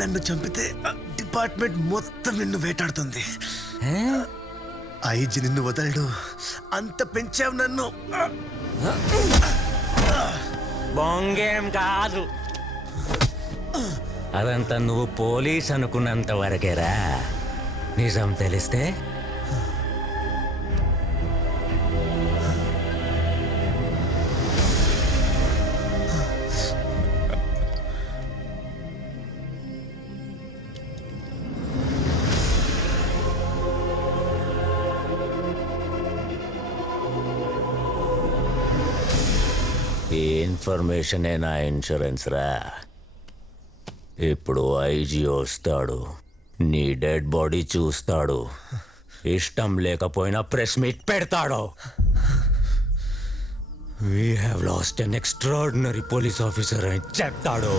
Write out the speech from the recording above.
నన్ను చంపితే డిపార్ట్మెంట్ మొత్తం నిన్ను వేటాడుతుంది. ఐజీ నిన్ను వదలడు. అంత పెంచావు నన్ను. బొంగేం కాదు, అదంతా నువ్వు పోలీస్ అనుకున్నంత వరకేరా. నిజం తెలిస్తే ఈ ఇన్ఫర్మేషనే నా ఇన్సూరెన్స్ రా. ఇప్పుడు ఐజీ వస్తాడు, నీ డెడ్ బాడీ చూస్తాడు, ఇష్టం లేకపోయినా ప్రెస్ మీట్ పెడతాడు. We have lost an extraordinary police officer అని చెప్తాడు.